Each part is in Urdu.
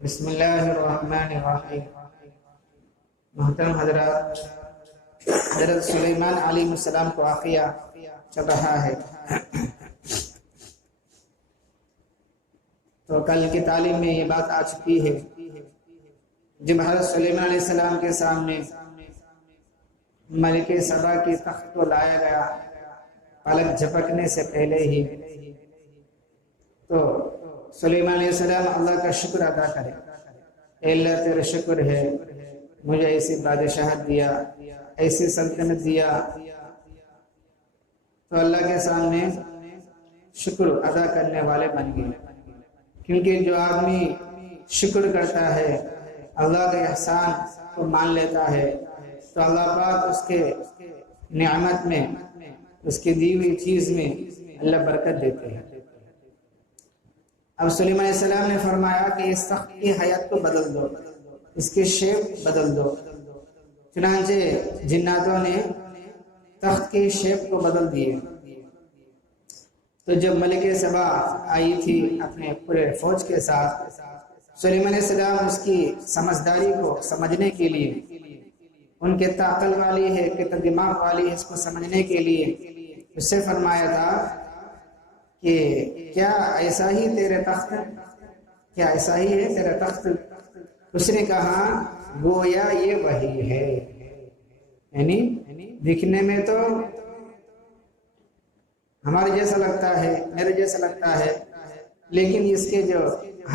بسم اللہ الرحمن الرحیم۔ محترم حضرات، حضرت سلیمان علیہ السلام کو واقعہ چل رہا ہے۔ تو کل کی تعلیم میں یہ بات آ چکی ہے، جب حضرت سلیمان علیہ السلام کے سامنے ملک سبا کی تخت کو لایا گیا پلک جھپکنے سے پہلے ہی، تو سلیمان علیہ السلام اللہ کا شکر ادا کرے، اے اللہ تیرا شکر ہے، مجھے ایسی بادشاہت دیا، ایسی سلطنت دیا۔ تو اللہ کے سامنے شکر ادا کرنے والے بن گئے، کیونکہ جو آدمی شکر کرتا ہے، اللہ کے احسان کو مان لیتا ہے، تو اللہ پاک اس کے نعمت میں، اس کی دی ہوئی چیز میں اللہ برکت دیتے ہیں۔ اب سلیمان علیہ السلام نے فرمایا کہ اس تخت کی حیت کو بدل دو، اس کے شیپ بدل دو۔ چنانچہ جناتوں نے تخت کی شیپ کو بدل دیے۔ تو جب ملک سبا آئی تھی اپنے پورے فوج کے ساتھ، سلیمان علیہ السلام اس کی سمجھداری کو سمجھنے کے لیے، ان کے عقل والی ہے کہ دماغ والی ہے، اس کو سمجھنے کے لیے اس سے فرمایا تھا کہ کیا ایسا ہی تیرے تخت، کیا ایسا ہی ہے تیرا تخت؟ اس نے کہا گویا یہ وہی ہے، یعنی دکھنے میں تو ہمارے جیسا لگتا ہے، میرے جیسا لگتا ہے، لیکن اس کے جو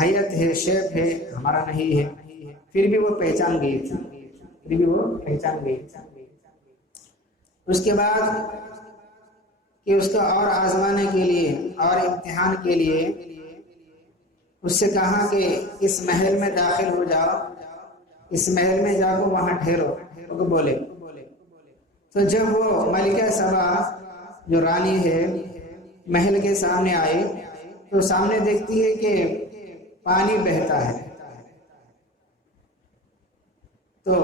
حیت ہے، شیپ ہے، ہمارا نہیں ہے۔ پھر بھی وہ پہچان گئی تھی، پھر بھی وہ پہچان گئی تھی۔ اس کے بعد کہ اس کو اور آزمانے کے لیے اور امتحان کے لیے اس سے کہا کہ اس محل میں داخل ہو جاؤ، اس محل میں جا کو وہاں ٹھہرو، تو بولے۔ تو جب وہ ملکہ سبا جو رانی ہے محل کے سامنے آئی، تو سامنے دیکھتی ہے کہ پانی بہتا ہے، تو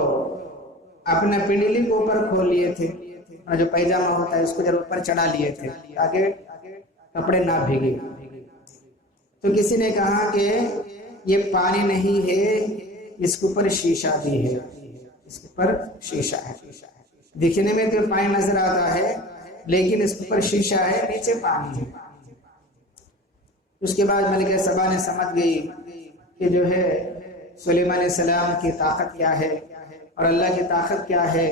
اپنے پنڈلی کو اوپر کھول لیے تھے، اور جو پیجامہ ہوتا ہے اس کو جب اوپر چڑھا لیے تھے تاکہ کپڑے نہ بھیگے۔ تو کسی نے کہا کہ یہ پانی نہیں ہے، اس کے اوپر شیشہ بھی ہے، اس کے اوپر شیشہ ہے۔ دکھنے میں تو پانی نظر آتا ہے، لیکن اس کے اوپر شیشہ ہے، نیچے پانی ہے۔ اس کے بعد ملکہ سبا نے سمجھ گئی کہ جو ہے سلیمان علیہ السلام کی طاقت کیا ہے اور اللہ کی طاقت کیا ہے۔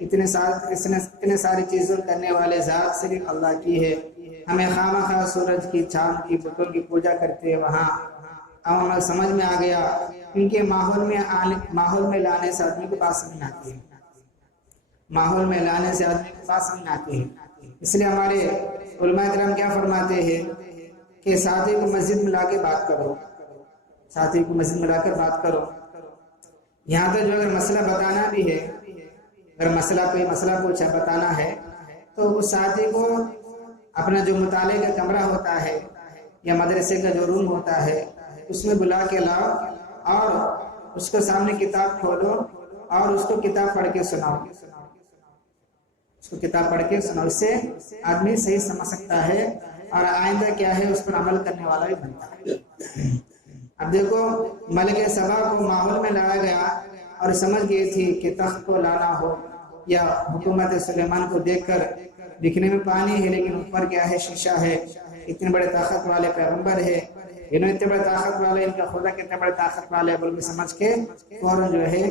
اتنے ساری چیزوں کرنے والے ذات صرف اللہ کی ہے۔ ہمیں خواہ سورج کی، چاند کی، بتوں کی پوجا کرتے ہیں وہاں۔ اب ہمیں سمجھ میں آ گیا، کیونکہ ماحول میں لانے سے آدمی کے پاس سمجھ آتی ہے، ماحول میں لانے سے آدمی کے پاس سمجھ آتی ہے۔ اس لیے ہمارے علماء کرام کیا فرماتے ہیں کہ ساتھی کو مسجد میں لا کے بات کرو، ساتھی کو مسجد میں لا کر بات کرو۔ یہاں تو جو اگر مسئلہ بتانا بھی ہے، اگر کوئی مسئلہ کچھ بتانا ہے، تو اس ساتھی کو اپنا جو مطالعے کا کمرہ ہوتا ہے یا مدرسے کا جو روم ہوتا ہے اس میں بلا کے لاؤ، اور اس کو سامنے کتاب کھولو اور اس کو کتاب پڑھ کے سناؤ، اس کو کتاب پڑھ کے سناؤ۔ اس سے آدمی صحیح سمجھ سکتا ہے اور آئندہ کیا ہے اس پر عمل کرنے والا بھی بنتا ہے۔ اب دیکھو ملک سبا کو ماحول میں لایا گیا اور سمجھ گئی تھی کہ تخت کو لانا ہو یا حکومت سلیمان کو دیکھ کر دکھنے میں پانی ہے لیکن اوپر کیا ہے، شیشہ ہے۔ اتنے بڑے طاقت والے پیغمبر ہے، انہوں اتنے بڑے طاقت والے، ان کا خدا کتنے بڑے طاقت والے بول کے سمجھ کے فوراً جو ہے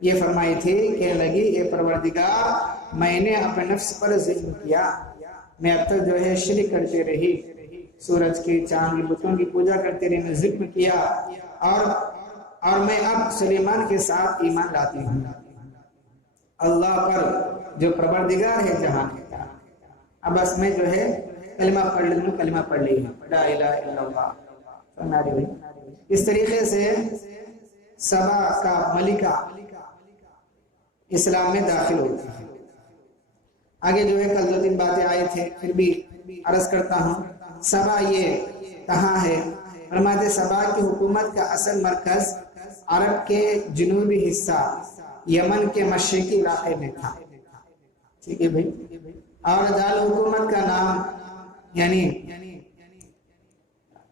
یہ فرمائی تھی کہ لگی، اے پروردگار میں نے اپنے نفس پر ظلم کیا، میں اب تک جو ہے شرک کرتے رہی، سورج کی، چاند کی، بتوں کی پوجا کرتے رہی، میں ظلم کیا، اور میں اب سلیمان کے ساتھ ایمان لاتی ہوں اللہ پر جو پروردگار ہے جہاں کا۔ اب بس میں جو ہے کلمہ پڑھ لوں، کلمہ پڑھ لی لا الہ الا اللہ۔ اس طریقے سے سبا کا ملکہ اسلام میں داخل ہوتی ہے۔ آگے جو ہے کل 2-3 باتیں آئے تھے، پھر بھی عرض کرتا ہوں۔ سبا یہ کہاں ہے؟ فرماتے سبا کی حکومت کا اصل مرکز عرب کے جنوبی حصہ یمن کے مشرقی علاقے میں تھا، ٹھیک ہے بھائی، اور دار الحکومت کا نام یعنی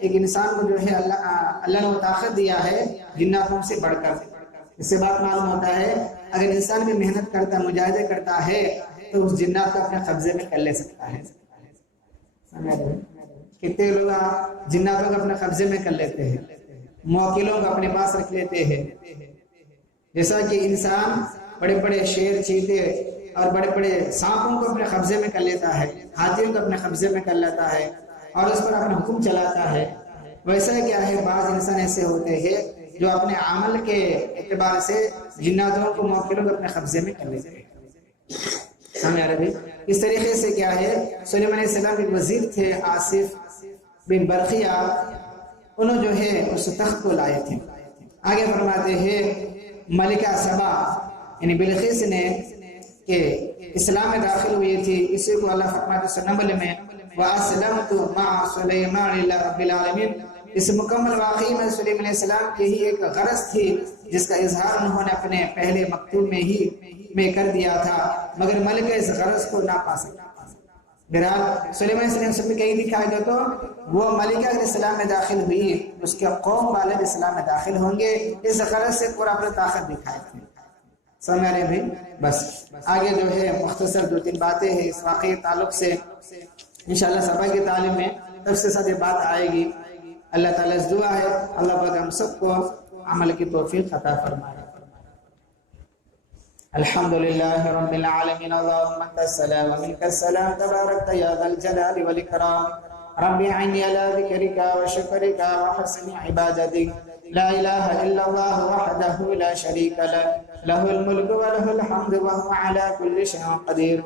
ایک انسان کو جو ہے اللہ نے طاقت دیا ہے جناتوں سے بڑھ کر. اس سے بات معلوم ہوتا ہے اگر انسان بھی محنت کرتا مجاہدے کرتا ہے تو اس جنات کو اپنے قبضے میں کر لے سکتا ہے. کتنے لوگ جناتوں کو اپنے قبضے میں کر لیتے ہیں, موکلوں کو اپنے پاس رکھ لیتے ہیں. جیسا کہ انسان بڑے بڑے شیر چیتے اور بڑے بڑے سانپوں کو اپنے قبضے میں کر لیتا ہے, ہاتھیوں کو اپنے قبضے میں کر لیتا ہے اور اس پر اپنا حکم چلاتا ہے, ویسا کیا ہے بعض انسان ایسے ہوتے ہیں جو اپنے عمل کے اعتبار سے جناتوں کو موکلوں کو اپنے قبضے میں کر لیتے ہیں. سامنے عربی اس طریقے سے کیا ہے سلیمان علیہ السلام کے وزیر تھے آصف بن برقیہ, انہوں جو ہے اس تخت کو لائے تھے. آگے فرماتے ہیں ملکہ سبا یعنی بلقیس نے کہ اسلام میں داخل ہوئی تھی, اسی کو اللہ فرماتے ہیں نمل میں وَأَسْلَمْتُ مَعَ سُلَيْمَانِ لِلَّهِ رَبِّ الْعَالَمِينَ. اس مکمل واقعی میں سلیمان علیہ السلام کی ہی ایک غرض تھی جس کا اظہار انہوں نے اپنے پہلے مکتوب میں کر دیا تھا, مگر ملکہ اس غرض کو نہ پا سکا. بہرحال سلیمان علیہ السلام کہیں دکھا گیا تو وہ ملکہ اگر اسلام میں داخل ہوئی اس کے قوم والے بھی اسلام میں داخل ہوں گے, اس غرض سے پورا اپنے طاقت دکھائے تھے. سمجھ رہے بھائی؟ بس آگے جو ہے مختصر 2-3 باتیں ہیں اس واقعی تعلق سے, انشاءاللہ سبق کی تعلیم میں تفصیل سے بات آئے گی. اللہ تعالیٰ سے دعا ہے اللہ پاک ہم سب کو عمل کی توفیق عطا فرمائے. الحمدللہ رب العالمین اللہم انت السلام ومنک السلام تبارکت یا ذا الجلال والاکرام. رب اعنی علی ذکرک وشکرک وحسن عبادتک. لا الہ الا اللہ وحدہ لا شریک له له الملك وله الحمد وهو على كل شيء قدير.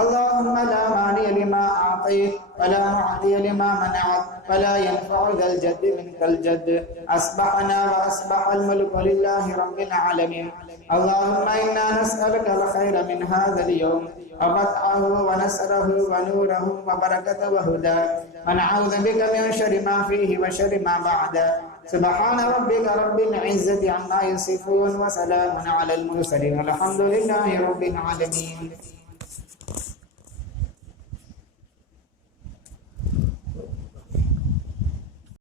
اللهم لا مانع لما أعطيت ولا معطي لما منعت ولا ينفع ذا الجد منك الجد. أصبحنا وأصبح الملك لله رب العالمين. اللهم إنا نسألك الخير من هذا اليوم وفتحه ونصره ونوره وبركته وهدى, ونعوذ بك من شر ما فيه وشر ما بعده. سبحان ربك رب العزة عما يصفون وسلام على المرسلين والحمد لله رب العالمين.